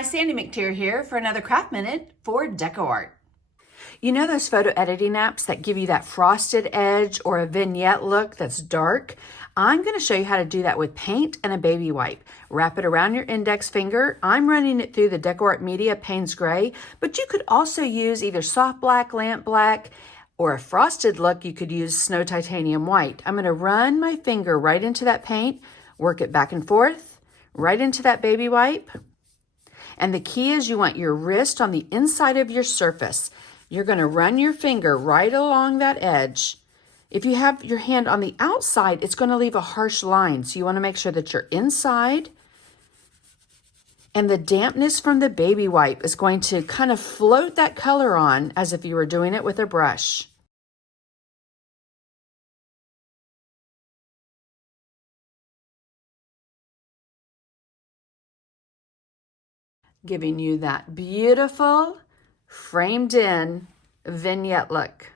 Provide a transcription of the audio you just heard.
Hi, Sandy McTeer here for another Craft Minute for DecoArt. You know those photo editing apps that give you that frosted edge or a vignette look that's dark? I'm going to show you how to do that with paint and a baby wipe. Wrap it around your index finger. I'm running it through the DecoArt Media Payne's Gray, but you could also use either soft black, lamp black, or a frosted look. You could use snow titanium white. I'm going to run my finger right into that paint, work it back and forth, right into that baby wipe. And the key is you want your wrist on the inside of your surface. You're going to run your finger right along that edge. If you have your hand on the outside, it's going to leave a harsh line. So you want to make sure that you're inside. And the dampness from the baby wipe is going to kind of float that color on as if you were doing it with a brush. Giving you that beautiful framed in vignette look.